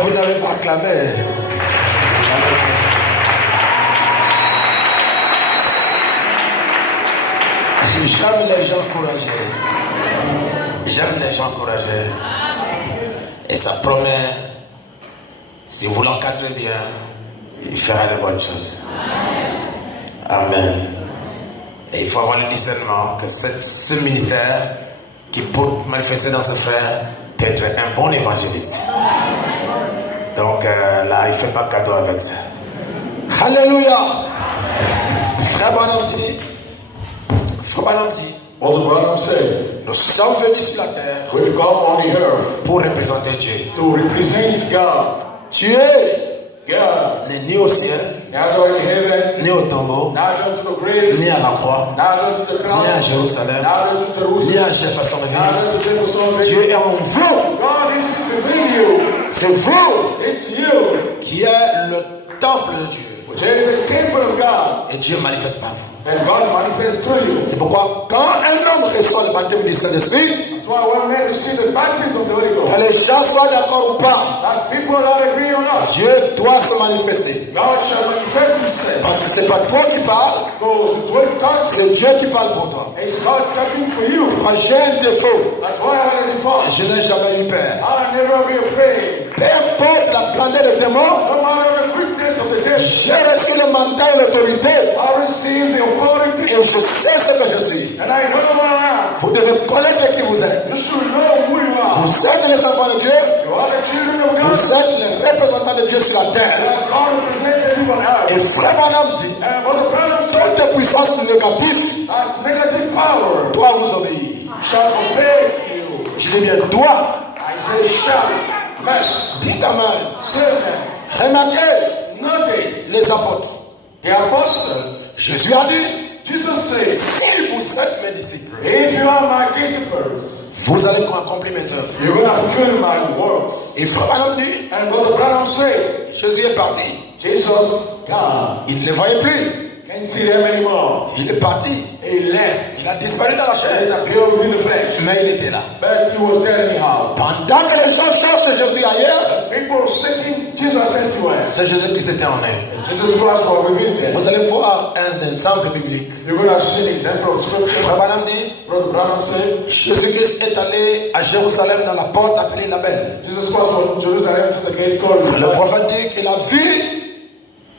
Vous n'avez pas acclamé. J'aime les gens courageux. J'aime les gens courageux. Et ça promet, si vous l'encadrez bien, il fera de bonnes choses. Amen. Et il faut avoir le discernement que ce ministère qui peut manifester dans ce frère peut être un bon évangéliste. Donc là, il ne fait pas cadeau avec ça. Alléluia. Frère Branham dit, What the Branham said, nous sommes venus sur la terre we've come on the earth pour représenter Dieu. to represent God. Dieu God, n'est ni au ciel, neither in heaven, ni au tombeau, neither to the grave, ni à la croix, neither to the ni à cross, Jérusalem, neither to ni Jerusalem, à Jeffersonville. neither to Jeffersonville. Dieu est en vous. God is within you. C'est vous It's you, qui êtes le temple de Dieu. which is the temple of God, Et Dieu manifeste par vous. and God manifests through you. C'est pourquoi quand un homme reçoit le baptême du Saint-Esprit, That's why one man receive the baptism of the Holy que Ghost. les gens soient d'accord ou pas, That people are agree or not, Dieu doit se manifester. God shall manifest Himself. Parce que c'est pas toi qui parles, Because it's what God says. c'est Dieu qui parle pour toi. It's God talking for you. Quand j'ai un défaut, That's why I had a default. je n'ai jamais eu peur. I'll never be afraid. Peu importe la grandeur des démons, No matter the quickness of the devil, j'ai reçu le mandat et l'autorité I receive the authority, et je sais ce que je suis. and I know what I am. Vous devez connaître qui vous êtes. You should know who you are. Vous êtes les enfants de Dieu, You are the children of God. vous êtes les représentants de Dieu sur la You terre. are God representative on Et earth. Frère Branham dit, And what the Branham said, toute puissance négative as negative power doit vous obéir. shall obey you. Je dis bien doit. I say shall, must, Dites amen. servant. Remarquez Notice, les apôtres. the apostle, Jésus a dit, Jesus says, si vous êtes mes disciples, if you are my disciples, vous allez accomplir mes œuvres. you're going to fulfill my words. Et Frère Branham dit, And Brother Branham said, Jésus est parti. Jesus, God, Il ne les voyait plus. can't see them anymore. Il est parti. He left. Il a disparu dans la He chair. disappeared within the flesh. Mais il était là. But he was there anyhow. Pendant que les gens cherchent Jésus ailleurs, People seeking Jesus elsewhere. c'est Jésus qui s'était en eux. Jesus Christ was within them. Vous allez voir un exemple biblique. You're going to see an example of scripture. Frère Branham dit, Brother Branham said, Jésus-Christ est allé à Jérusalem dans la porte appelée la Belle. Jesus Christ was in Jerusalem to the gate called Le prophète dit qu'il a vu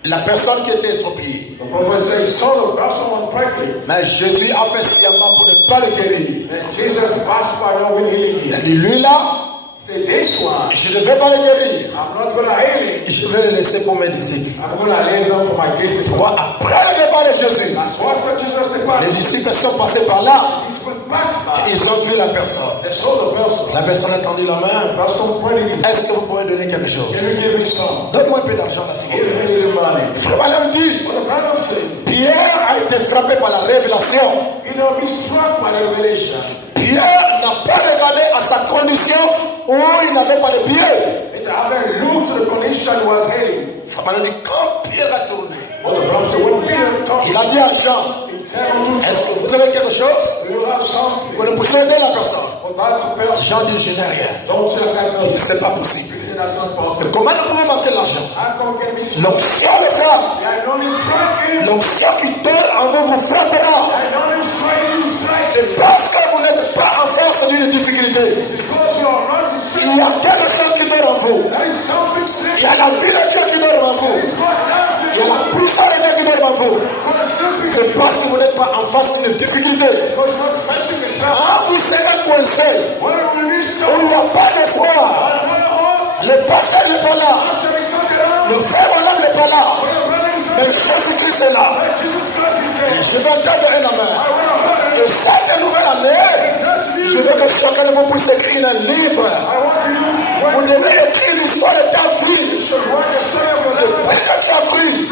la personne qui était estropiée. The prophet said he saw someone pregnant. Mais Jésus a fait sciemment pour ne pas le guérir. And Jesus passed by not even healing Il a him. dit, lui là, He said, this one, je ne vais pas le guérir. I'm not going to heal him. Je vais le laisser pour mes disciples. I'm going to lay down for my disciples. Moi, après le départ de Jésus, That's what Jesus les departed. disciples sont passés par là. He's been passed by. Ils ont vu la personne. They saw the person. La personne a tendu la main. The person pointed his Est-ce que vous pouvez donner quelque chose? Can you give me some? Donne-moi un peu d'argent là, s'il vous Give plaît. me a little money. Frère Branham dit, What the Branham said, Pierre a été frappé par la révélation. you know, be struck by the revelation. Pierre n'a pas regardé à sa condition où il n'avait pas de pied. It haven't looked to the condition he was heading. Frère Branham dit, quand Pierre a tourné, What the Branham said, when Peter talked, il a dit à Jean, he told him, est-ce que vous avez quelque chose? do you have something Vous ne pouvez aider la personne. for that person? Jean dit, je n'ai rien. Don't say that Il dit, nothing. c'est pas possible. He said, that's not possible. Mais comment nous pouvons manquer l'argent? How come can be struck? L'onction le fera. I know he's striking. L'onction qui dort en vous vous frappera. I know he's striking. C'est parce que vous n'êtes pas en face d'une difficulté. Because you are not in Il sin. y a quelque chose qui dort en vous. There is something Il sin. y a la vie de Dieu qui dort en vous. It's not Il y a la puissance de Dieu qui dort en vous. something. C'est parce que vous n'êtes pas en face d'une difficulté. Because you're not facing the trap. Quand vous serez coincé, When will we où il stop? n'y a pas d'espoir, le pasteur n'est pas là, le frère Branham n'est pas là, mais Jésus-Christ est là. Jesus Christ is there. Je vais entendre la main. Et cette nouvelle année, je veux que chacun de vous puisse écrire un livre. Vous devez écrire l'histoire de ta vie. Depuis que tu as cru,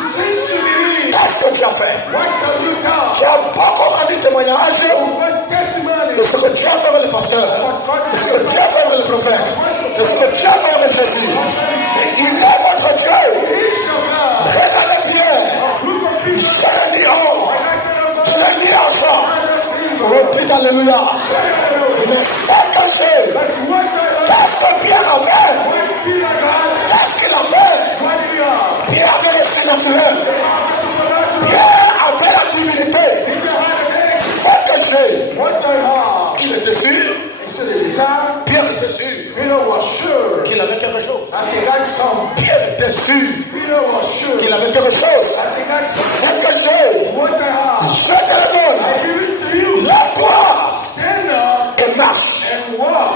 qu'est-ce que tu as fait? Tu as beaucoup rendu témoignage de ce que Dieu a fait avec le pasteur, de ce que Dieu a fait avec le prophète, de ce que Dieu a fait avec Jésus. Et il est votre Dieu. Regardez bien. Je l'ai mis haut. Je l'ai mis en sang. Dites alléluia. Mais c'est caché. Qu'est-ce que Pierre a fait? surnaturel. Pierre avait la divinité. Ce que j'ai, il était sûr. Pierre était sûr qu'il avait quelque chose. Pierre était sûr qu'il avait quelque chose. Ce que j'ai, je te le donne. Lève-toi et marche.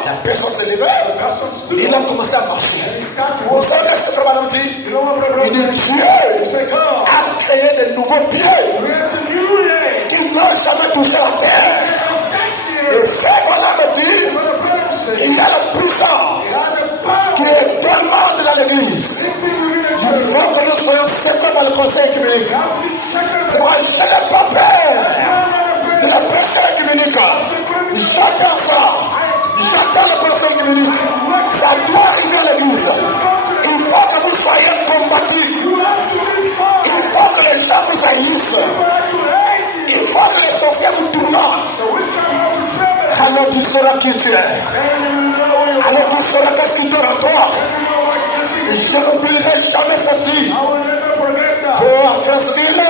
La personne s'est levée. Il a commencé à marcher. Vous savez ce que ce madame dit? Il dit Dieu a créé de nouveaux pieds qui n'ont jamais touché la terre. Et ce madame dit, il y a la puissance qui est demandée dans l'église. Il faut que nous soyons secoués par le conseil œcuménique. C'est moi, je n'ai pas peur de la pression œcuménique. J'attends ça. J'attends le conseil œcuménique. Ça doit arriver à l'église. Il faut que vous soyez combattus. Il faut que les gens vous haïssent. Il faut que les sorciers vous tourmentent. Alors tu sauras qui tu es. Alors tu sauras qu'est-ce qui dort en toi. Je n'oublierai jamais ceci. Oh, à Franceville,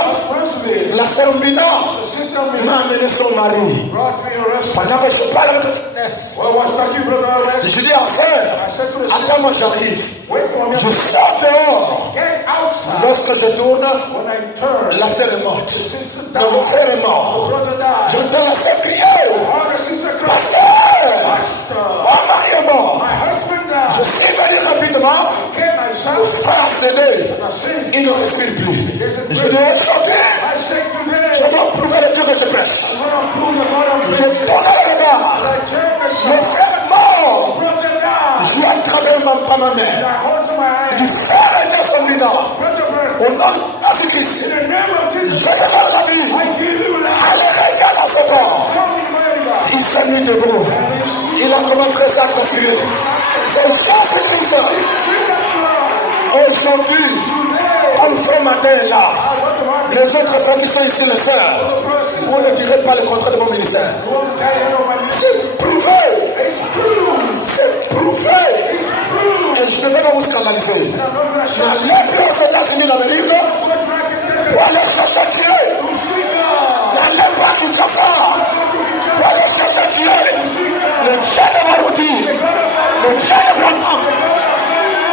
la sœur Mbina m'a amené son mari. Pendant que je parle avec la fitness, je dis à sœur, attends, moi j'arrive. Je sors dehors. Lorsque je tourne, la sœur est morte. Mon frère est mort. J'entends la sœur crier. Pasteur, mon mari est mort. Je suis venu rapidement. Mon frère scellé, il ne respire plus. Je dois chanter. Je dois prouver le Dieu que je prêche. Je tourne le regard. Mon frère est mort. J'ai attrapé par ma main. Du frère est né son bilan. Au nom de Jésus-Christ, je te donne la vie. Allez, reviens dans ce corps. Il s'est mis debout. Il a commencé à respirer. C'est Jésus-Christ. Aujourd'hui, comme ce matin là, les autres frères qui sont ici, les sœurs, vous ne direz pas le contraire de mon ministère. C'est prouvé. C'est prouvé. Et je ne vais pas vous scandaliser. N'allez plus aux États-Unis d'Amérique pour aller chercher Dieu. N'allez pas à Kinshasa pour aller chercher Dieu. Le Dieu de Marouti, le Dieu de Branham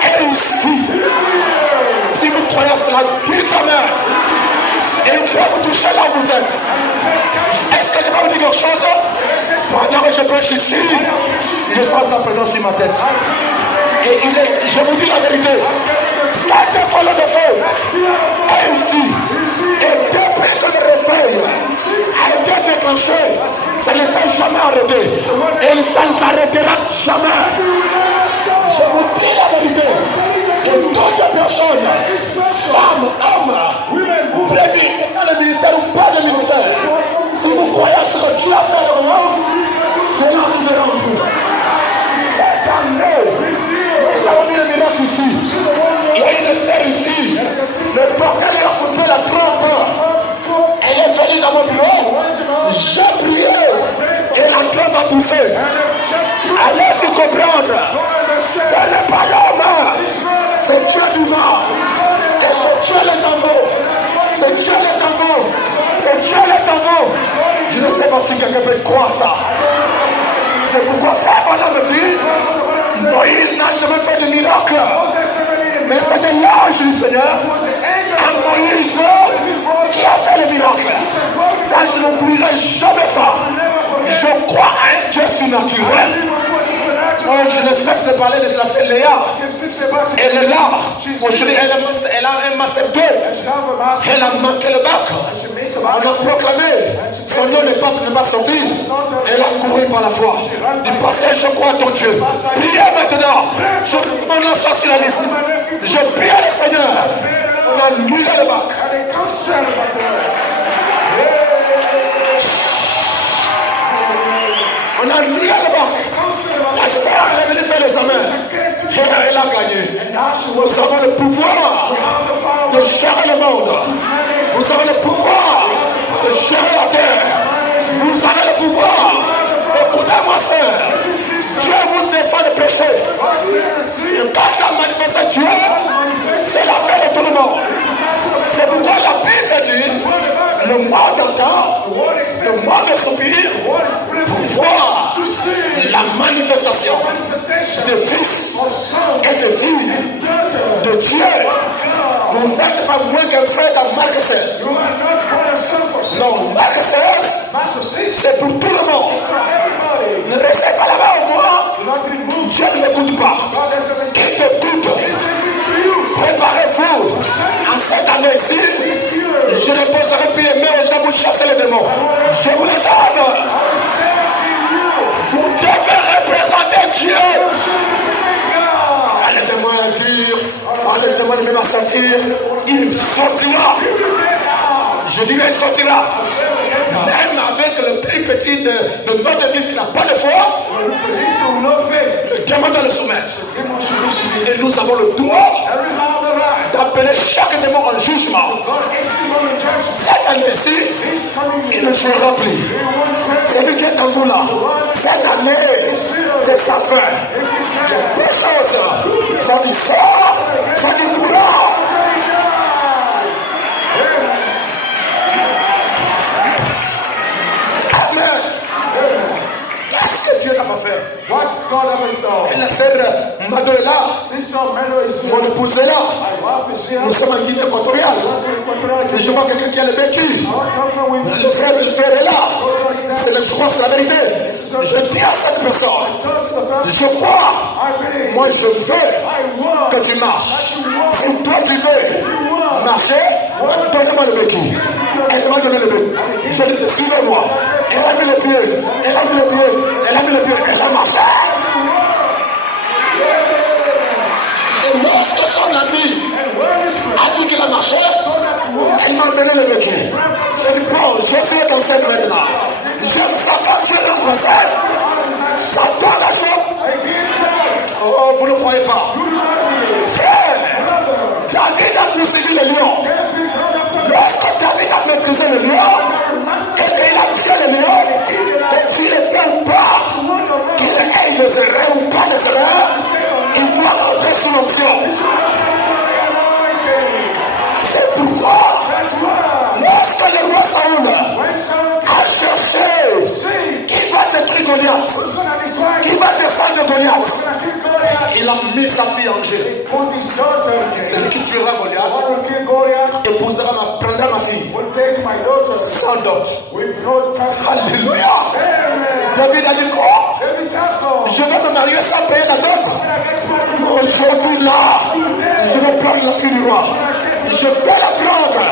est ici. Si vous croyez à cela, dites Amen. Et il peut vous toucher là où vous êtes. Est-ce que je peux vous dire quelque chose? Pendant que je prêche ici, je sens sa présence sur ma tête. Et je vous dis la vérité. Cette colonne de feu est ici. Et depuis que le réveil a été déclenché, ça ne s'est jamais arrêté. Et ça ne s'arrêtera jamais. Je vous dis la vérité. Et toute personne, femme, homme, brebis, dans le ministère ou pas de ministère, si vous croyez à ce que Dieu a fait au monde, c'est là que vous verrez en vous. Cette année, nous avons mis le miracle ici. Il y a une sœur ici. Le portail a coupé la trompe. Elle est venue dans mon bureau. J'ai prié. Et la trompe a poussé. Allez se comprendre. Ce n'est pas l'homme. C'est Dieu vivant. Et c'est Dieu le tambour. C'est Dieu le tambour. C'est Dieu le tambour. Je ne sais pas si quelqu'un peut croire ça. C'est pourquoi ça, madame me dit, Moïse n'a jamais fait de miracle. Mais c'était l'ange du Seigneur, à Moïse, qui a fait le miracle. Ça, je n'oublierai jamais ça. Je crois à un Dieu surnaturel. Oh, je ne cesse de parler de la sœur Léa. Elle est là. Aujourd'hui, elle a un master 2. Elle a manqué le bac. On a proclamé. Son nom n'est pas sorti. Elle a couru par la foi. Du passé, je crois à ton Dieu. Priez maintenant. Je mon nom sur la liste. Je prie à le Seigneur. On a annulé le bac. On a annulé le bac. La sœur est venue faire l'examen. Et elle a gagné. Nous avons le pouvoir de gérer le monde. Nous avons le pouvoir de gérer la terre. Vous avez le pouvoir. Écoutez-moi, sœur. Dieu vous défend de péché. Et quand on manifeste Dieu, c'est l'affaire de tout le monde. C'est pour tout le monde. It's for everybody. Ne restez pas là-bas au moins. Do not be moved. Dieu ne m'écoute pas. God doesn't listen. Il te doute. He's listening to you. Préparez-vous. En cette année-ci, This year. je ne poserai plus les mains aux gens pour chasser les démons. Je vous le donne. I will stand in you. Vous devez représenter Dieu. You should represent God. Arrêtez-moi à dire, arrêtez-moi de même à sentir, il sortira. Je dirais il sortira. Même avec le plus petit de notre église qui n'a pas de foi, For these who know faith, le diamant doit le soumettre. demon should listen. Et nous avons le droit Every have the right. d'appeler chaque démon en jugement. God hates him on the judgment. Cette année-ci, He's coming il in. ne jouera plus. He wants faith. Celui qui est en vous là, cette année, c'est sa fin. It's his hand. Deux choses, soit du sort, soit du courant. Amen. Qu'est-ce que Dieu n'a pas fait? What's God ever Et done? la sœur Mado est là, Sister Melo is here. mon épouse est là. My wife is here. Nous sommes en Guinée équatoriale. Want to Equatorial Et je vois quelqu'un qui a le béquille. I want to talk with Le frère est là. C'est le choix, c'est la vérité. Je dis à cette personne, talk to the person. je crois, I believe. moi je veux I want. que tu marches. Si toi tu veux marcher, donnez-moi le béquille. Elle m'a donné le béquille. Je dis, suivez-moi. Elle a mis le pied. Elle a mis le pied. Elle a mis le pied. Elle a marché. Et lorsque son ami And where is faith? a vu qu'il a marché, So that you walk. elle m'a donné le béquille. Je dis, bon, je fais comme ça maintenant. Je me sens comme Dieu le conseil. Ça donne la chose. I give it. Oh, vous ne croyez pas. Frère, David a maîtrisé le lion. Lorsque David a maîtrisé le lion, et qu'il a tué le lion, et qu'il est fait ou pas, qu'il ait des erreurs ou pas des erreurs, il doit rentrer sous l'onction. C'est pourquoi, lorsque le roi Saoul When Saul a cherché qui va détruire Goliath, was going to destroy qui him, va défendre Goliath, going to kill Goliath. il a mis sa fille en jeu. Put his daughter. Celui qui tuera Goliath One will kill Goliath. prendra ma fille Will take my daughter sans dot. with no time. Alléluia. Amen. David a dit quoi? Every time Je vais me marier sans payer la dot. when I get married, Aujourd'hui là, je vais prendre la fille du roi. Je vais la prendre.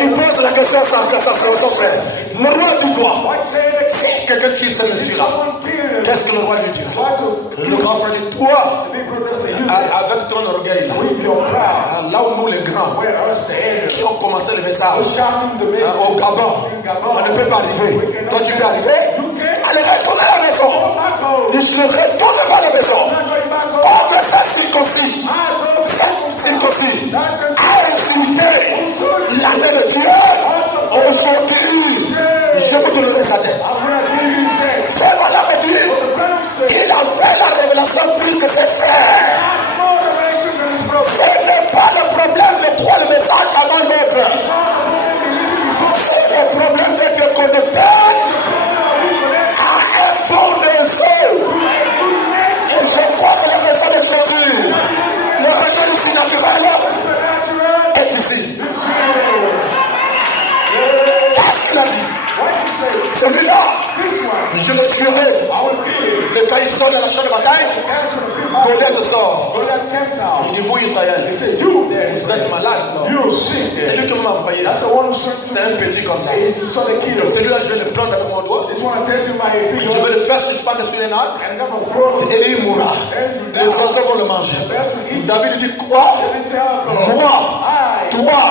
Il pose la question à son frère. Le roi dit quoi? what say the Si quelqu'un tue celui-là, someone killed him? qu'est-ce que le roi lui dira? What to Le grand frère dit, toi, the big brother say, you avec ton orgueil là, with your pride, là où nous les grands, where us the elders qui ont commencé le message, shouting the message au Gabon, in on Gabon. ne peut pas arriver. Toi, tu peux arriver. You can't Allez, retournez à la maison. go back home. Je ne retourne pas à la maison. Not going back home. Comme ça, circoncis, I told circoncis, that a insulté l'armée de Dieu. Aujourd'hui, je vous donnerai sa tête. I'm going to give you his head. C'est mon âme dit, The brother said, il avait la révélation plus que ses frères. more revelation than his brother. Ce n'est pas le problème de croire le message avant l'autre. It's not the problem believing before. C'est le problème d'être connecté à un bon réseau. Et je crois que le réseau de Jésus, le réseau du surnaturel, Supernatural. est ici. Qu'est-ce qu'il a dit? What you say? Celui-là, This one, je le tuerai. I will kill him. Le quand il sort de la champ de bataille, Cancel the field battle. Goliath sort. Goliath came down. Il dit, vous Israël, He said, you there, vous êtes malade. Non. you sick C'est there. lui qui m'a envoyé. That's the one who sent C'est un petit comme ça. you. He's the son of killer. Celui-là, je vais le prendre avec mon doigt. This one I take you by your Je finger vais le faire suspendre sur les nattes. and I'm gonna throw him. Et il mourra. Les oiseaux vont le manger. David dit quoi? Let me tell you. Moi, I, toi,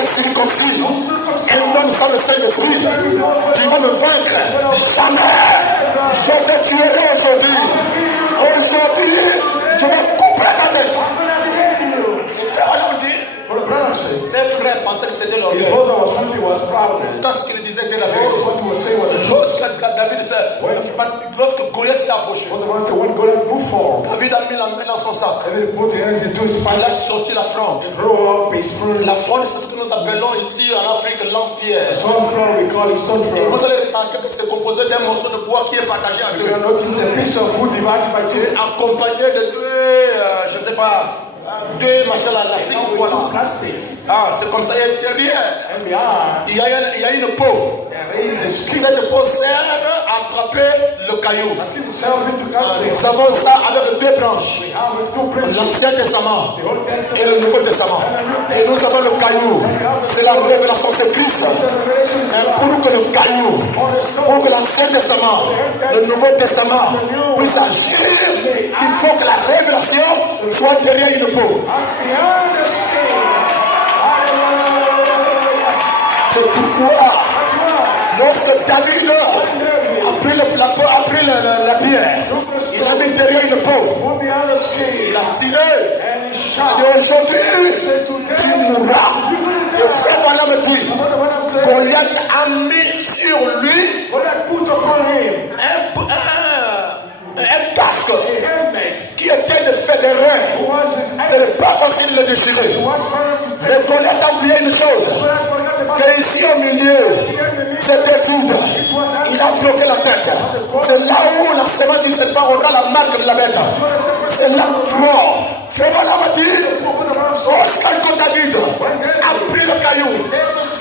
incirconcis, un homme sans le Saint-Esprit, tu vas me vaincre. Jamais. Je te tuerai aujourd'hui. Aujourd'hui, je vais couper ta tête. C'est alors dit, What the brother said. ses frères pensaient que c'était leur His Dieu. brother was thinking was proud. Tout ce qu'il disait était la What vérité. he was saying was the truth. Lorsque Goliath s'est approché, What the man said, when Goliath moved forward, David a mis la main dans son sac. and then he put his hands into his Il pocket, a sorti la fronde. throw up his fruit. La fronde, c'est ce que nous appelons ici en Afrique lance-pierre. Sunflower, we call it sunflower. Vous allez remarquer que c'est composé d'un morceau de bois qui est partagé en You deux, will notice a piece of wood divided by two. accompagné de deux, je ne sais pas, deux machins élastiques, voilà. Plastics. Ah, c'est comme ça. Et derrière, And behind, il y a une peau. there is a skin. Cette peau sert à attraper le caillou. The skin itself into captive. Nous avons ça avec deux branches. We have with two branches. L'Ancien Testament The Old et Testament le Nouveau Testament. Et nous avons le caillou. C'est la révélation, c'est Christ. and the revelation is Mais God. pour que le caillou, On the stone. pour que l'Ancien Testament, le Nouveau Testament puisse agir, il faut que la révélation soit derrière une peau. That's behind the skin. Hallelujah. C'est pourquoi, That's why. lorsque David a pris la pierre, il a mis derrière une peau, Put behind the skin. il a tiré, And he shot. et aujourd'hui, tu mourras. Et frère Branham dit, What the Bible says? Goliath a mis sur lui What I put upon him. un casque A helmet. qui était de fédérer. Ce n'est pas facile de le déchirer. Was found to take. Mais Goliath a oublié une chose, But I forgot about que ici au milieu, c'était vide. Il a bloqué la tête. C'est là où la semence du serpent aura la marque de la bête. C'est là front. Frère Branham a dit, lorsque David a pris le caillou,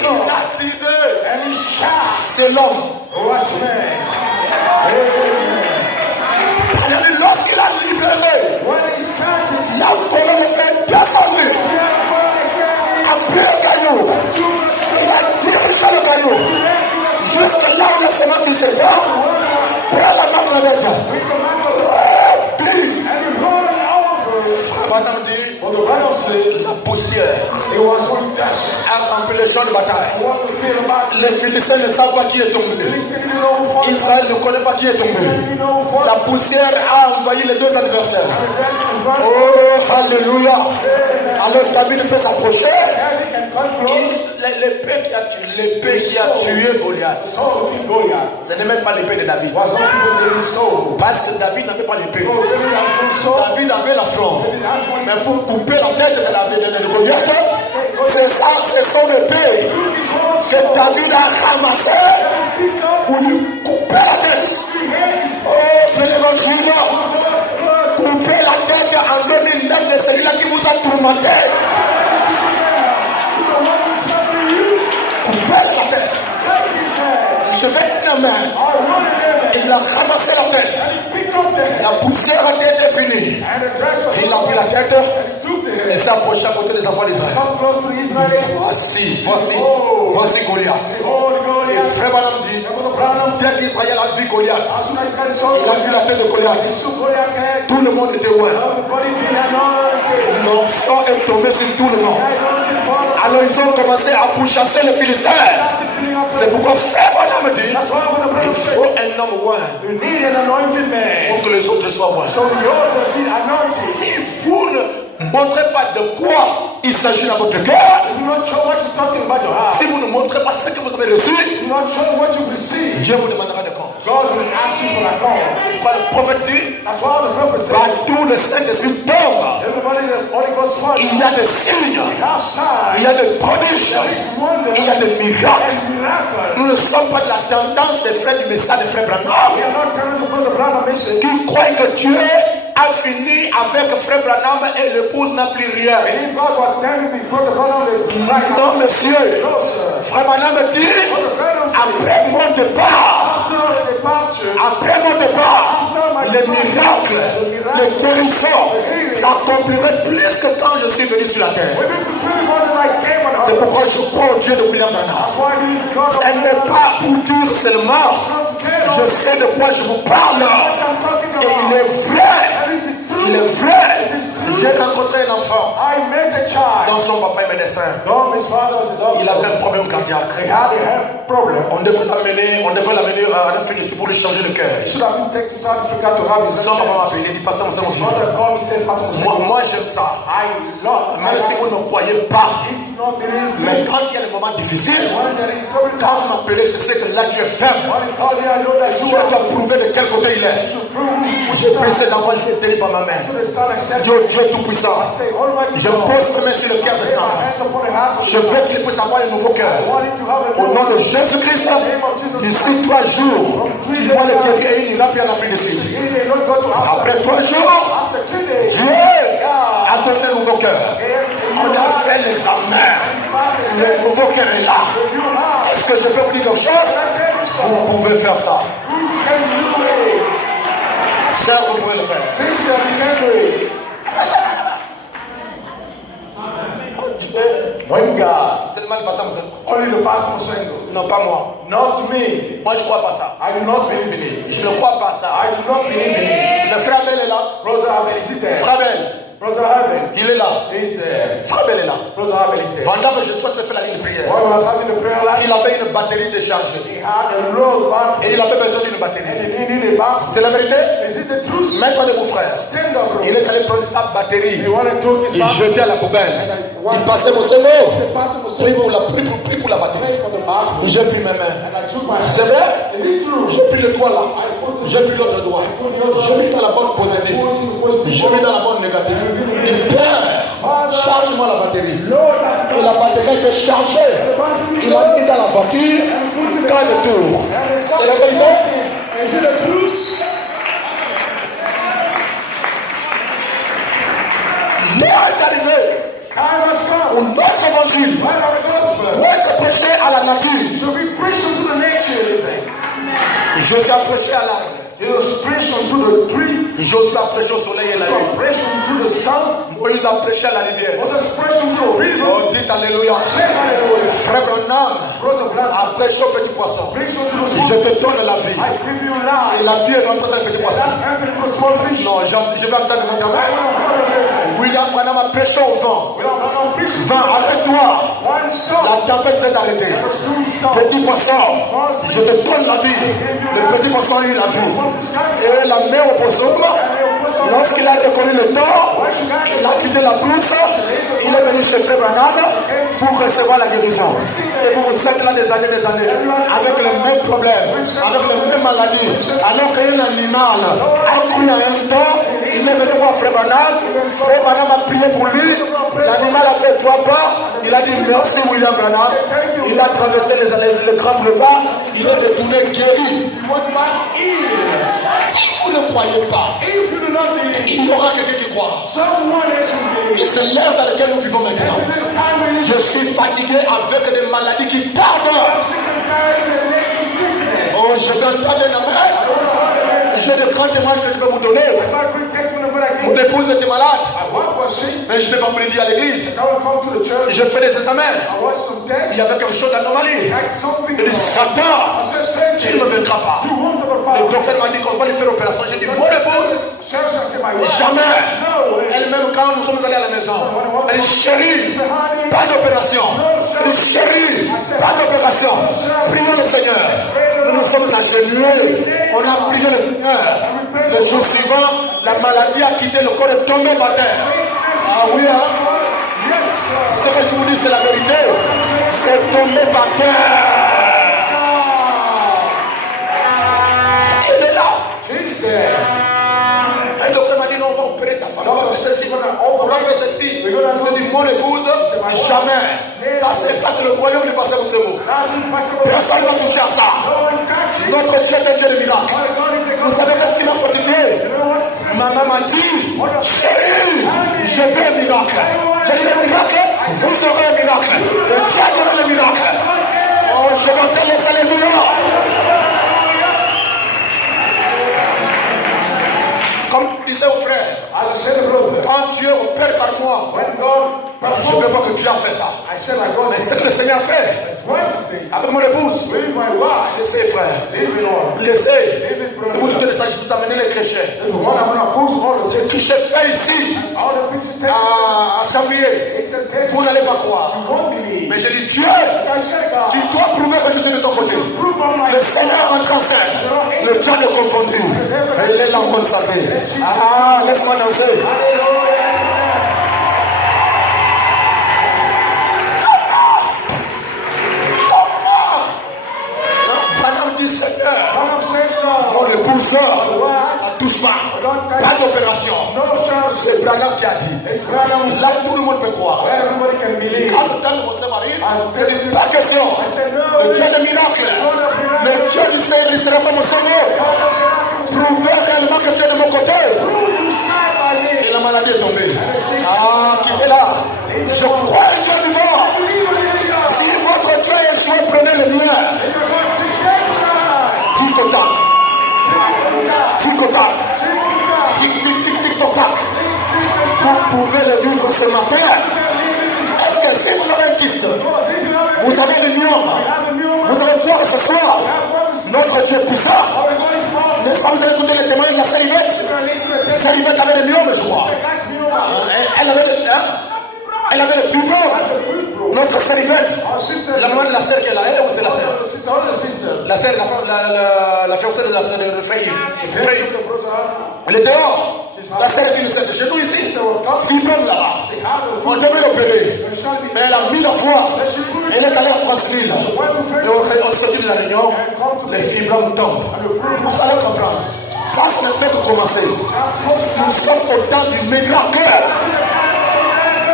il a tiré. and he shot. C'est l'homme. Watchman. Lorsqu'il a libéré, When he shot it, la colonne est descendue. A pris le caillou. Il a dirigé le caillou. Jusque là où la semence du serpent prend la marque de la bête. Rempli. and he rolled over. Madame dit, But the Bible says la poussière it was with dashes. a rempli les champs de bataille. I want to feel about Les Philistins ne savent pas qui est tombé. Philistine didn't know who fought. Israël ne connaît pas qui est tombé. Didn't know who fought. La poussière a envahi les deux adversaires. The rest is running. Oh, alléluia. Alors David peut s'approcher. David can come close. L'épée qui a tué Goliath, The soul of Goliath ce n'est même pas l'épée de David. was not even his soul. Parce que David n'avait pas l'épée. Because David has no soul. David avait la fronde. David has one. Mais pour couper la tête de Goliath, c'est ça, c'est son épée His own que soul. David a ramassé Pick up pour lui couper la tête. Oh, plein d'évangile. Couper la tête en 2009 de celui-là qui vous a tourmenté. Couper la tête. Je vais une main. Il a ramassé la tête. Pick up the head. La poussière a été finie. And the dress was Il a pris la tête and he took the et head. s'est approché à côté des enfants d'Israël. Come close to the Israelites. Voici Goliath. Oh, the Et Goliath. frère Branham dit, And when the Branham said, dès qu'Israël a vu Goliath, as soon as Israel saw il a vu la tête de he Goliath. saw Goliath head. Tout le monde était loin. Everybody being anointed. L'onction est tombée sur tout le monde. Anointed for Alors ils ont commencé à pourchasser les Philistins. C'est pourquoi frère Branham dit, That's why when the Branham il said, faut un homme loin you need an anointed man. pour que les autres soient loin. So the altar be anointed. Si vous ne montrez pas de quoi il s'agit dans votre cœur, If you not show what you're talking about your heart, si vous ne montrez pas ce que vous avez reçu, if you not show what you've received, Dieu vous demandera des comptes. God will ask you for that call. Quand le prophète dit, That's why the prophet said, par tout le Saint-Esprit tombe, everybody the Holy Ghost fire. il y a des signes, Outside, il y a des prodiges, wonder il y a des miracles. and miracle. Nous ne sommes pas de la tendance des frères du message de frère We Branham are not parents of Brother Branham mission. qui croient que Dieu a fini avec frère Branham et l'épouse n'a plus rien. Believe God was done with Brother Branham the right. Non, monsieur. No, sir. Frère Branham dit, Brother Branham said, après mon départ, after the departure, après mon départ, les miracles, les guérisons s'accompliraient plus que quand je suis venu sur la terre. we will fulfill more than I came on C'est earth. pourquoi je crois au Dieu de William Branham. That's why I believe in God. Ce n'est pas pour dire seulement, je sais de quoi je vous parle. I'm talking Et il about. est vrai, And it is true. il est vrai. J'ai rencontré un enfant I met a child. dont son papa est médecin. His father was a doctor. Il avait un problème cardiaque. He had a health problem. On devrait l'amener en Afrique pour lui changer le cœur. He should have been taken to South Africa to have his Son papa m'a health appelé, il dit, pasteur, checked. His mother called me, says, Pastor Musa, moi j'aime ça. I love. Même si vous ne croyez pas, If you don't believe me, mais quand il y a des moments difficiles, when there is trouble quand time, vous m'appelez, je sais que là tu es faible. when you call me, I know that you Dieu are. doit prouver de quel côté il est. You should prove which J'ai pris side. cet enfant, je l'ai tenu par ma main. To the son accept. Dieu tout-puissant. Say, Almighty Je God, pose mes mains sur le cœur de lay cet my enfant. hands upon the heart of Je the veux qu'il puisse avoir un nouveau cœur. I want him to have a Au new nom de Jésus-Christ, d'ici 3 jours, tu dois le guérir et il ira puis en Afrique du Sud. He did not go to outside. Après 3 jours, After 2 days, Dieu a donné un nouveau cœur. On a fait examen, le nouveau cœur est là. Est-ce que je peux vous dire quelque chose? Vous pouvez faire ça. Ça, vous pouvez le faire. When God, C'est le mal passé, monsieur. only the pastor single, Non, pas moi. not me. Moi, je ne crois pas ça. I do not believe in it. Je ne crois pas ça. I do not believe in it. Le frère Abel est là. Brother Abel is there. Frère Abel, Brother Abel il est là. is there. Frère Abel est là. Brother Abel is there. Pendant que je suis en train de faire la ligne de prière, When we were having the prayer line, il avait une batterie déchargée. he had a load back Et il avait besoin d'une and batterie. he needed a back. C'est la vérité? Is it the truth? Mets-toi debout, frère. Stand up, bro. Il est allé prendre sa batterie. He wanted to take his Il back. jetait à la poubelle. Il passait mon He cerveau. said, Pastor was Prie saying, pour la batterie. pray for the back. J'ai pris mes mains. And I took my hand. C'est vrai? Is this true? J'ai pris le doigt là. J'ai pris l'autre doigt. J'ai mis dans la bonne positive. J'ai mis dans la bonne négative. Père, charge-moi la batterie. Et la batterie était chargée. Il a mis dans la voiture. Dans le tour. C'est la vérité? Is it the truth? Temps est arrivé Time has come. où notre évangile When our gospel doit être prêché à la nature. should be preached unto the nature living. Jésus a prêché à l'arbre. Jesus preached unto the tree. Josué a prêché au soleil et la So lune. preached unto the sun. Moïse a prêché à la rivière. Moses preached unto the river. Oh, dites alléluia. Say hallelujah. Frère Branham Brother Branham a prêché au petit poisson. preached unto the Je small te donne la vie. I give you Et life. la vie est dans le petit poisson. That's happened to a small fish. Non, je vais entendre votre main. William William Branham a prêché au vent. Branham preached. Vent, arrête-toi. One stop. La tempête s'est arrêtée. The soon stop. Petit poisson, je te donne la vie. Le petit poisson a eu la vie. Et la main au poisson, lorsqu'il a reconnu le temps, il a quitté la brousse, il est venu chez Frère Branham pour recevoir la guérison. Et vous vous êtes là des années, avec le même problème, avec la même maladie. Alors qu'un animal a cru à un temps, il est venu voir Frère Branham. Frère Branham a prié pour lui. L'animal a fait 3 pas. Il a dit merci William Branham. Il a traversé le grand boulevard. Il est retourné guéri. Si vous ne croyez pas, If you do not believe, il y aura quelqu'un qui croira. someone else will Et believe. c'est l'ère dans laquelle nous vivons maintenant. And this time we live, Je suis fatigué avec des maladies qui tardent. I'm sick and tired of the nature sickness. Oh, je vais entendre un amen. J'ai de grands témoignages que je peux vous donner. I'm not going to testimony what I Mon think. épouse était malade, My wife was sick. mais je n'ai pas prédit à l'église. I would come to the church. Je fais des examens. I watched some tests. Il y avait quelque chose d'anomalie. I had something Je dis, wrong. Satan, I said, tu Satan, ne me vaincras pas. you won't Le overpower. docteur m'a dit qu'on va lui faire opération. J'ai dit, mon épouse, Church, I said, my wife. jamais. No way. Elle-même, quand nous sommes allés à la maison, elle dit, chérie, I said, honey, pas d'opération. Elle dit, chérie, pas d'opération. Prions le Seigneur. Nous nous sommes agenouillés. On a prié le Seigneur. Le jour suivant, la maladie a quitté le corps et est tombé par terre. Ah oui, hein? Ce que je vous dis, c'est la vérité. C'est tombé par terre. Elle est là. she's there. Un docteur m'a dit non, on va opérer ta femme. On va faire ceci. On va faire ceci. Je dis, mon épouse, jamais. Ça, c'est le royaume du pasteur Moussemo. That's impossible. Personne ne va toucher à ça. No one touch it. Notre Dieu est un Dieu de miracle. My God is a Vous God. savez qu'est-ce qu'il a fortifié? You know what's Maman m'a dit, chérie, je veux un miracle. J'ai dit le miracle, vous aurez un miracle. Le Dieu donne le miracle. Oh, je vais entendre les alléluia. Comme tu disais au frère, as I said, brother. quand Dieu opère par moi, When God je peux voir que Dieu a fait ça. I said, like God. Mais ce que le Seigneur a fait What's his thing? avec mon épouse, Leave my wife. laissez frère, Leave it on. laissez. Leave it, Si brother. vous doutez de ça, je vous amène les créchets. This is one I'm gonna post all the Les créchets faits ici, all the pictures taken. à Chambrier. It's a text. Vous n'allez pas croire. You won't believe. Mais j'ai dit, Dieu, I said, God. tu dois prouver que je suis de ton côté. Prove on my Le Seigneur entre en scène. Le diable est confondu. Et il est là en bonne santé. Ah, laisse-moi danser. Madame dit, Seigneur, What I'm saying, God. mon épouse, What? touche pas. Don't touch. Pas d'opération. No chance. C'est Branham qui a dit. It's Branham. Là, tout le monde peut croire. Everybody can believe. Quand le temps de mon Seigneur arrive, je dis, pas question. I said, no. Le Dieu de miracles, le Dieu du Seigneur, il sera pas mon Seigneur. Prouvez réellement que Dieu est de mon côté. Et la maladie est tombée. Ah, qui est là? Je crois en Dieu tac. Tic, tic, tic, tic, toc, tac. Vous pouvez le vivre ce matin. Est-ce que si vous avez un kyste, vous avez des myomes, vous avez peur ce soir, notre Dieu est puissant. N'est-ce pas, vous avez écouté les témoignages de la Salivette? Salivette avait des myomes, je crois. Elle avait des fibromes. Notre Salivette, la maman de la sœur qui est là, elle est où c'est la sœur? La sœur, la fiancée de la sœur de Faïf. Elle est dehors. La sœur qui nous sert de chez nous ici. Fibrome là-bas. On devait l'opérer. Mais elle a mis la foi. Elle est allée à Franceville. Et on sortit de la réunion. Les fibromes tombent. Vous allez comprendre. Ça ne fait que commencer. Nous sommes au temps du miracle.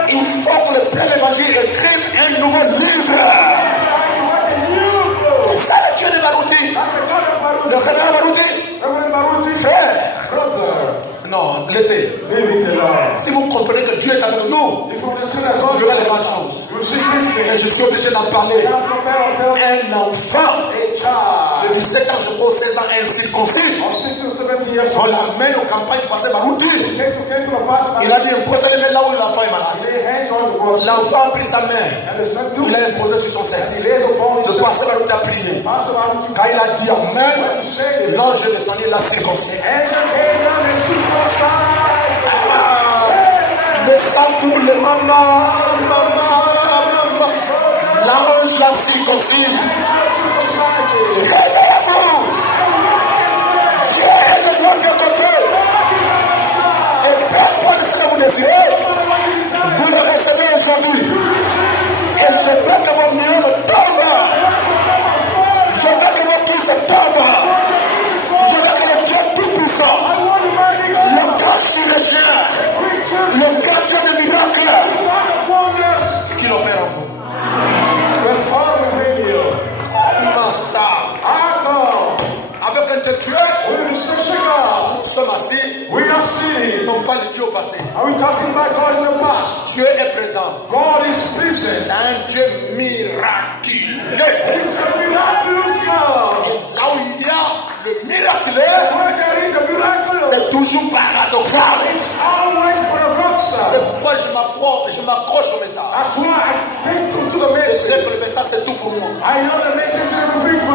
Il faut que le plein évangile écrive un nouveau livre. C'est ça le Dieu de Barouti. Le révérend Barouti. Frère. Non, laissez. Si vous comprenez que Dieu est avec nous, vous verrez les grandes choses. Et je suis obligé d'en parler. Un enfant de 17 ans, je crois 16 ans, incirconcis, on l'amène aux campagnes passées par Barouti. Il a dit imposer les mains là où l'enfant est malade. L'enfant a pris sa main, il a imposé sur son sexe. Le pasteur Barouti a prié. Quand il a dit amen, l'ange est descendu, il a circoncis. Le sang pour le maman. L'ange l'a circoncis. Réveillez-vous. Dieu est de notre côté. Et peu importe ce que vous désirez, vous le recevez aujourd'hui. Et je veux que vos murs tombent. Je veux que vos tous tombent. Je veux que le Dieu tout-puissant, le grand chirurgien, le gardien de miracles, qu'il opère en vous. Comment ça? Avec un tel Dieu, nous sommes assis. Non pas le Dieu au passé. Dieu est présent. C'est un Dieu miraculeux. Là où il y a le miraculeux, c'est toujours paradoxal. C'est pourquoi je m'accroche au message. Je sais que le message c'est tout pour moi.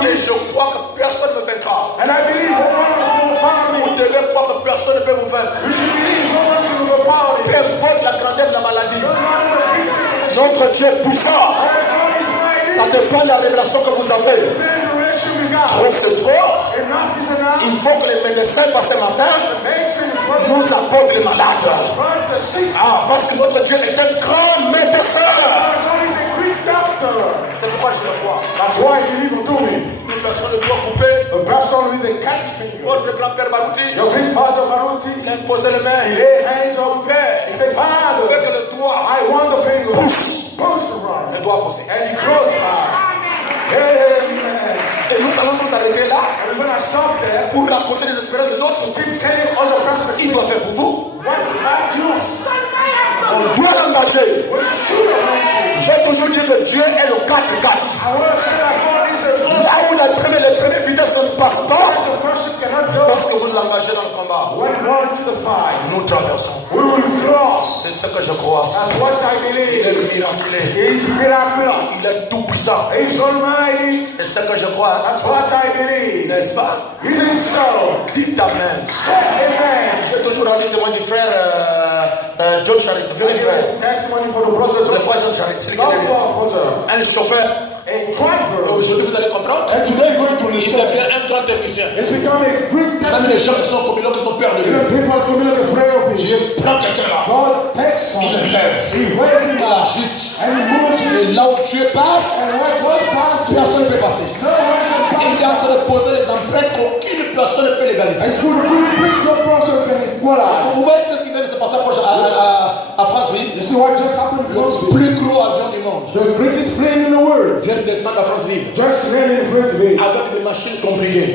Et je crois que personne ne me vaincra. Vous devez croire que personne ne peut vous vaincre. Peu importe la grandeur de la maladie, notre Dieu est puissant. Ça dépend de la révélation que vous avez. Trop c'est trop. Il faut que les médecins passent ce matin nous apportent les malades. Parce que notre Dieu est un grand médecin. C'est pourquoi je le crois. Une personne le doigt coupé. Votre grand-père Barouti. Il a imposé les mains. Il fait que le doigt pousse. Le doigt poussé. Et nous allons nous arrêter là pour raconter les espérances des autres. Il doit faire pour vous. On doit l'engager. J'ai toujours dit que Dieu est le 4-4. Là où les premières vitesses ne passent pas, lorsque vous l'engagez dans le combat, nous traversons. C'est ce que je crois. Il est miraculeux. Il est tout puissant. C'est ce que je crois. N'est-ce pas? Dites amen. J'ai toujours rendu témoin du frère John Charity. Venez frère. Le frère John Charity. Un chauffeur. Aujourd'hui vous allez comprendre. Il devient un grand technicien. Même les gens qui sont communaux qui ont peur de lui. Dieu prend quelqu'un là. Il le lève. Il agite. Et là où Dieu passe, personne ne peut passer. Il est en train de poser les empreintes qu'aucune personne ne peut légaliser. Vous voyez ce qui vient de se passer à Franceville? Le plus gros avion du monde vient de descendre à Franceville avec des machines compliquées.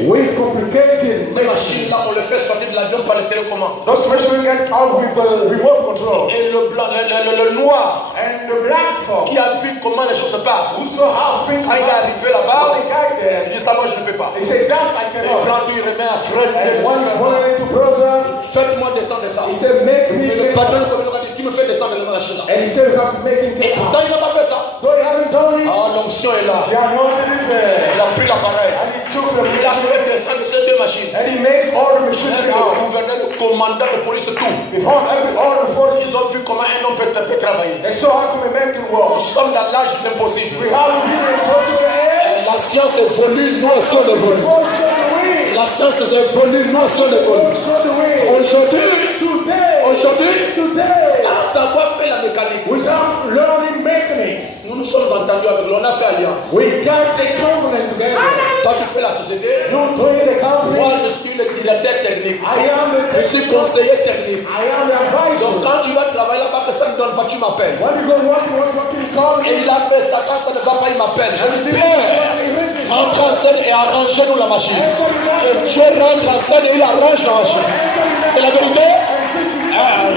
Ces machines-là, on les fait sortir de l'avion par les télécommandes. Et le blanc, le noir qui a vu comment les choses se passent, quand il est arrivé là-bas, il dit ça, moi je ne peux pas. Il prend du remet à freine. faites-moi descendre ça. He said, make me Et le get patron out. de communauté a dit, tu me fais descendre la machine là. And he said, you have to make him Et get pourtant, out. il n'a pas fait ça. Though he haven't done it, Ah, l'onction est là. the anointing is there. Il a pris l'appareil. And he took the Il a machine. fait descendre ces deux machines. And he made all the machinery Le out. gouverneur, le commandant de police, tout. Before all the 40, Ils ont vu comment un homme peut travailler. they saw how come a man can Nous walk. sommes dans l'âge de l'impossible. We have a human impossible age. La science évolue, nous sommes évolués. Force on the wind. La science évolue, nous sommes évolués. Force on the wind. Aujourd'hui, Today, ça quoi fait la mécanique. without learning mechanics, Nous nous sommes entendus avec lui, on a fait alliance. we got a covenant together. Toi, tu fais la société. You doing the company. Moi, je suis le directeur technique. I am the Je suis conseiller technique. I am the advisor. Donc, quand tu vas travailler là-bas, que ça ne donne pas, tu m'appelles. When you go working, what can you call me? Et il a fait ça, quand ça ne va pas, il m'appelle. Je lui dis, Père, entre en scène et arrangez-nous la machine. Et Dieu rentre en scène et il arrange la machine. C'est la vérité.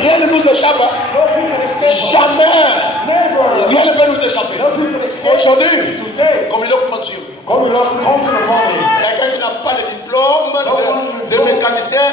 Rien ne nous échappe. Nothing can escape. Jamais. Never. Rien ne peut nous échapper. Nothing can escape. Aujourd'hui, Today, comme il est continu, come along, counting upon me. quelqu'un qui n'a pas le diplôme de mécanicien,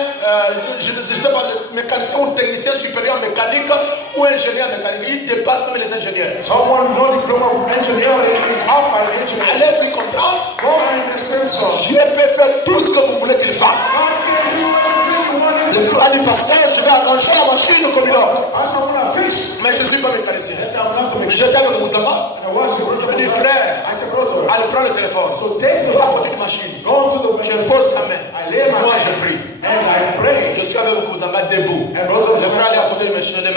je ne sais pas, mécanicien ou technicien supérieur en mécanique ou ingénieur mécanique, il dépasse même les ingénieurs. Someone with no diploma of engineering is out by the engineer. Allez-y comprendre, Go and understand so. Dieu peut faire tout ce que vous voulez qu'il fasse. God can do everything you want him Le to do. frère du pasteur, je vais arranger la machine comme il a. As I want to fix, Mais je ne suis pas mécanicien. yes, I'm not to make. J'étais avec Mouzamba, And I was the brother. Les frères. I said, brother, allez prendre le téléphone. so take the Va à phone, côté de machine. go to the Je bank, pose ta main. I lay my Moi, hand je prie. and I pray. Je suis avec Mouzamba debout. And brother, Le frère allait à côté de machines. my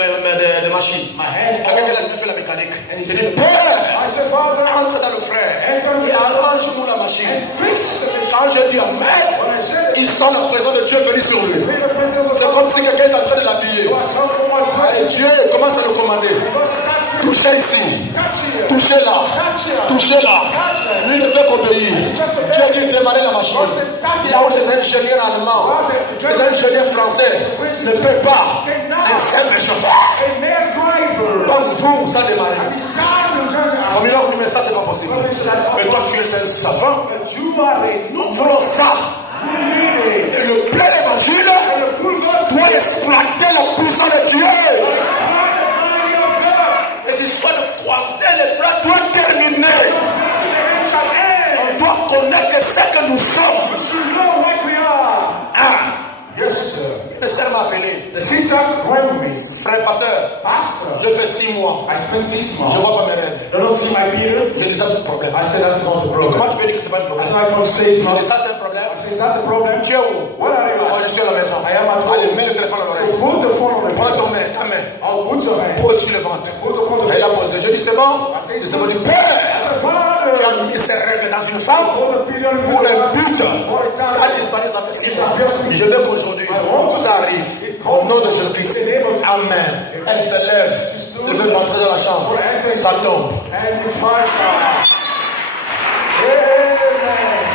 hand Quelqu'un qui on. a fait la mécanique. And he Il dit, said, Père, I said, Father, entre dans le frère enter et the arrange-nous la machine. fix the machine. Quand je dis Amen, When I said it, il sent la présence de Dieu venir sur lui. in the presence of C'est God, comme si quelqu'un est en train de l'habiller. someone was Et blessed. Dieu commence à le commander. God started Touchez ici, touch here, touchez là, touch here, touchez là. touch there. Lui ne fait qu'obéir. Dieu dit démarrer la machine. God said, start Là où here. les ingénieurs allemands, les ingénieurs français ne peuvent pas, un simple chauffeur. A male driver. Comme vous, ça démarre. And he started to turn Comme the il a dit, mais ça c'est pas possible. Mais toi tu es un savant. But you are a Nous voulons ça. you need it. Et le plein évangile And the full gospel. doit exploiter la puissance de Dieu. Exploit the body of God. Les histoires de croiser les bras doivent terminer. Blessing the end shall end. On doit connaître ce que nous sommes. You should know what we are. Ah, Yes, sir. le sœur m'a appelé. The sister rang me. Frère pasteur, Pastor, je fais 6 mois. I spent 6 Je months. vois pas mes règles. I don't see my periods. Je dis ça c'est un problème. I said, that's not a problem. Comment tu peux dire que c'est pas un I problème? said, I can't say it's Je not. dis ça c'est un problème. I said, is that a problem? Tu es où? What are you Oh, at? je suis à la maison. I am at home. Allez, mets le téléphone à So l'oreille. put the phone on the Prends table. ta main. I'll put your hand. Pose sur le ventre. Put upon the Elle a posé. Je dis c'est bon. I say, C'est bon. Je dis Père, I said, Father, tu as mis ces règles dans une femme put the period of pour un but. for a Ça time. disparaît, ça fait 6 mois. Je veux qu'aujourd'hui, ça arrive. Au nom de Jésus-Christ. Amen. Elle se lève. Elle veut rentrer dans la chambre. Ça tombe. And you find God. Amen.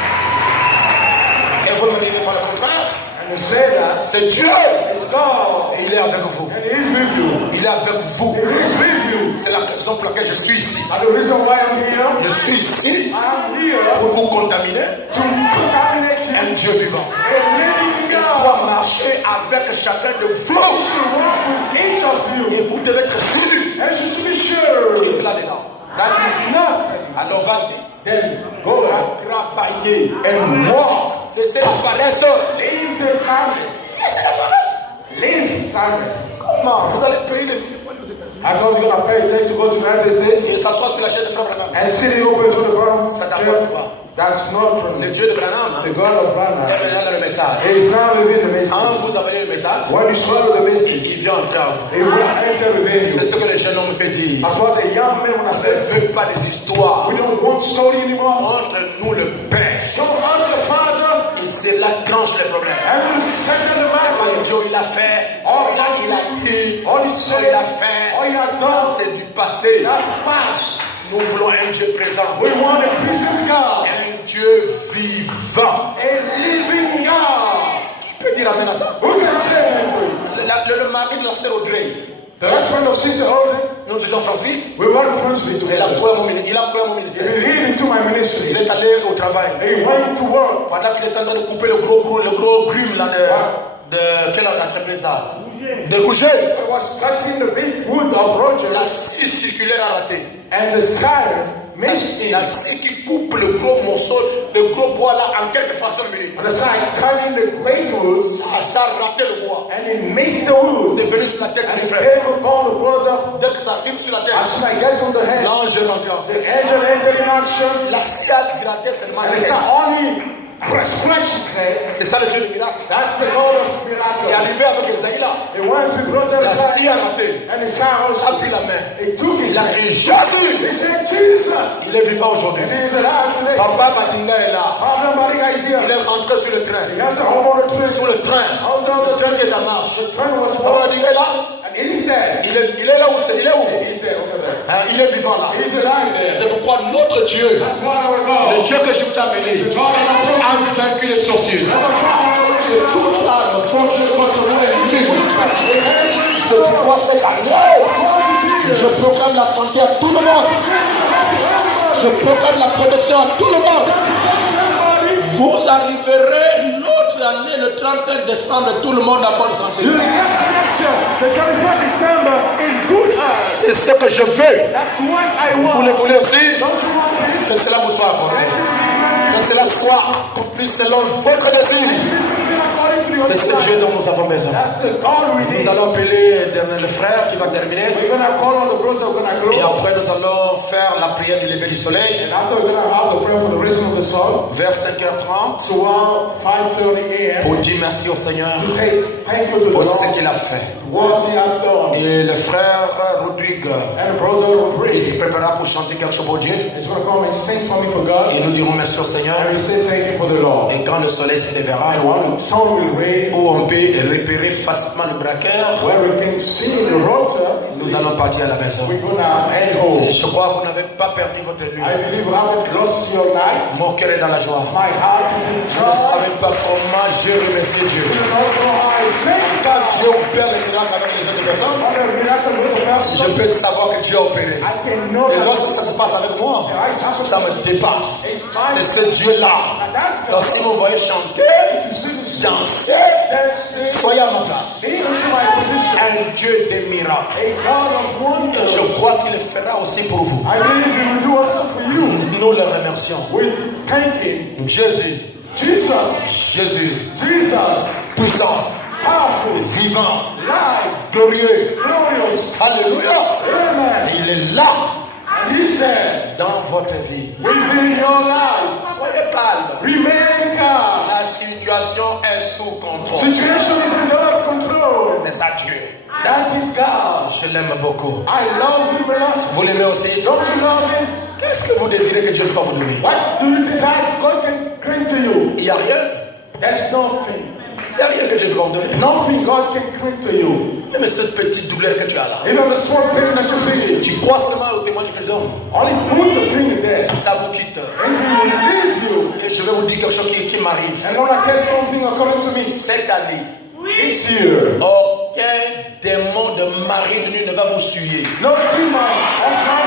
Et vous ne me dites pas le contraire. And you say that C'est Dieu. it's God. Et il est avec vous. And He is with you. Il est avec vous. He is with you. C'est la raison pour laquelle je suis ici. And the reason why I'm here, Je suis ici I'm here pour vous contaminer. to contaminate you. Un Dieu vivant. A living God. Doit marcher avec chacun de You vous. should walk with each of Et you. vous devez être sûr And you should be sure qu'il est là-dedans. that is not. Alors vas-y. Then go Travaillez. and walk. Laissez la paresse. Leave the timeless. Laissez la paresse. Leave timeless. Comment vous allez payer les filles aux États-Unis I thought you're gonna pay attention to go to the United States et s'asseoir sur la chaise de Frère Branham. and sit open to the ground. Ça t'apporte pas. That's not from Le Dieu de Branham the God of Branham. est maintenant le message. He is now within the message. Quand vous avez le message, When you swallow the message, il vient entrer en vous. it will enter within C'est you. ce que le jeune homme fait dire. That's what the young man when I On said, ne veut pas des histoires. we don't want story anymore. Montre-nous le Père. Show us the Father Et c'est là que tranche les problèmes. and we'll send them the Et man. Dieu, il a fait. All Il a dit. All he Il said, a fait. all he has Ça, done, c'est du passé. that's past. Nous voulons un Dieu présent. We want a present God, Un Dieu vivant. a living God. Qui peut dire amen à ça? Who can say that to you? Le mari de la sœur Audrey. The husband of Sister Audrey, Nous étions François. we were friendly Il a together. cru à mon ministère. Il a cru à mon He ministère. believed into my Il ministry. est allé au travail. He went to work. Pendant qu'il était en train de couper le gros brume là. de quelle entreprise là? De Gouget. I was cutting the big wood of Roger, La scie circulaire a raté. and the scythe missed it. La scie qui coupe le gros morceau, le gros bois là en quelques fractions de minutes. The scythe cutting the great wood, Ça a raté le bois. and it missed the wood. C'est venu sur la tête And du it frère. came upon the brother. Dès que ça arrive sur la tête, As soon as I get on the head, l'ange est rentré en the scène. angel entered in action, La scie a gratté seulement and la it's tête. not only scratched his head. C'est ça le Dieu du miracle. That's the God of C'est miracles. arrivé avec Esaïe là. He went with Roger La the scie a scythe, raté. and the scythe Il a also. pris la main. He took his Il a hand. dit Jésus. He said, Jesus. Il est vivant aujourd'hui. And he is alive today. Papa Madinga est là. Father Mariga is Il here. est rentré sur le train. He has the home on the train. Sur le train. Hold on Le the train qui est en marche. The train was Papa moving. Madinga est là. And he's there. Il est là où c'est? Il est où? He's there over there. Hein, il est vivant là. He's alive there. C'est pourquoi notre Dieu, That's why our le God. Dieu que je vous ai amené, a vaincu les sorciers. C'est pourquoi cette année, je proclame la santé à tout le monde. Je proclame la protection à tout le monde. Vous arriverez l'autre année, le 31 décembre, tout le monde en bonne santé. You get next year, the 31st December, in good health. C'est ce que je veux. That's what I Vous want. le voulez aussi? Don't you want it? Que cela vous soit accordé. Que cela soit accompli selon votre désir. C'est ce Dieu dont nous avons besoin. That's the God we need. Nous allons appeler le frère qui va terminer. We're gonna call on the brother. We're gonna Et close. après, nous allons faire la prière du lever du soleil. And after we're gonna have the prayer for the raising of the sun. Vers 5h30. So around 5:30 a.m. Pour dire merci au Seigneur to taste. Thank you to the pour ce Lord. qu'il a fait. What he has done. Et le frère Rodrigue, And the brother will pray. il se préparera pour chanter quelque chose pour Dieu. He's gonna come and sing for me for God. Et nous dirons merci au Seigneur. And we say thank you for the Lord. Et quand le soleil se lèvera, And when the sun will raise, où on peut repérer facilement le braqueur, where we can see the rotor, nous allons partir à la maison. we're gonna head home. Et je crois que vous n'avez pas perdu votre nuit. I believe you haven't lost your night. Mon cœur est dans la joie. My heart is in Je ne joy. savais pas comment je remercie Dieu. You don't know how I thank Quand God. Dieu opère les miracles avec les autres personnes, What a miracle with the je person. peux savoir que Dieu a opéré. I can know Et that. lorsque ça se passe avec moi, ça me dépasse. C'est ce Dieu-là. That's Donc God. si vous voyez chanter, You see, danser, dancing. soyez à ma place. Be into my position. Un Dieu des miracles. A God of wonders. Je crois qu'il le fera aussi pour vous. I believe He will do also for you. Nous le remercions. We thank Him. Jésus, Jesus. Jésus, Jesus. puissant, Powerful. vivant, Life. glorieux. Glorious. Alléluia. Amen. Il est là And He's there. dans votre vie. Within your life. Soyez calme. Remain calm. La situation est sous contrôle. Situation is under control. C'est ça Dieu. That is God. Je l'aime beaucoup. I love Him a lot. Vous l'aimez aussi? Don't you love Him? Qu'est-ce que vous désirez que Dieu ne peut pas vous donner? What do you desire God can grant to you? Il n'y a rien. There's nothing. Il n'y a rien que Dieu ne peut pas vous donner. Nothing God can grant to you. Même cette petite douleur que tu as là. Even the small pain that you feel. Tu crois seulement au témoignage que je donne. Only put the finger there. Ça vous quitte. And He will leave you. Et je vais vous dire quelque chose qui m'arrive. And when I tell something according to me, Cette année, this year, aucun démon de mari de nuit ne va vous suyer. no demon of my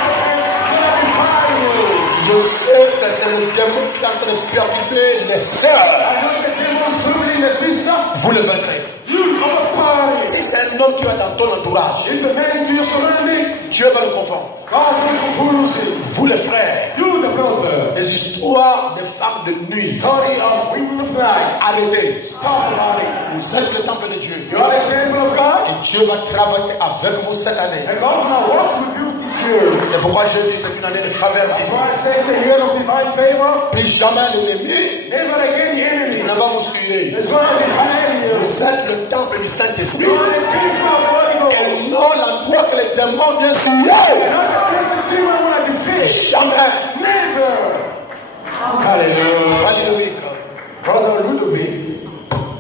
will define you. Je sais que c'est le démon qui est en train de perturber les sœurs. I know the demon troubling the sister. Vous le vaincrez. You overpower it. Si c'est un homme qui est dans ton entourage, If a man into your surrounding, Dieu va le confondre. God will confuse him. Vous les frères, You, the brother, les histoires des femmes de nuit, story of women of night. arrêtez. Stop about it. Vous êtes le temple de Dieu. You are the temple of God, Et Dieu va travailler avec vous cette année. and God will walk with you this year. C'est pourquoi je dis que c'est une année de faveur That's divine. why I say it's the year of divine favor. Plus jamais l'ennemi Never again the enemy ne va vous suyer. is going to define you. Vous êtes le temple du Saint-Esprit. You are the temple of the Holy Et Ghost. non l'endroit que les démons viennent suyer. Not the place the demon want to defeat. Jamais. Never. Hallelujah. Frère Ludovic, Brother Ludovic,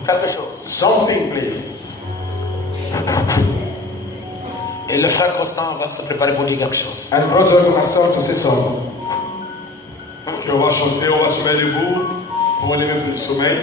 quelque chose. something please. Et le frère Constant va se préparer pour dire quelque chose. And brother Constant to say something. Ok, on va chanter, on va se mettre debout, on va lever pour le sommeil.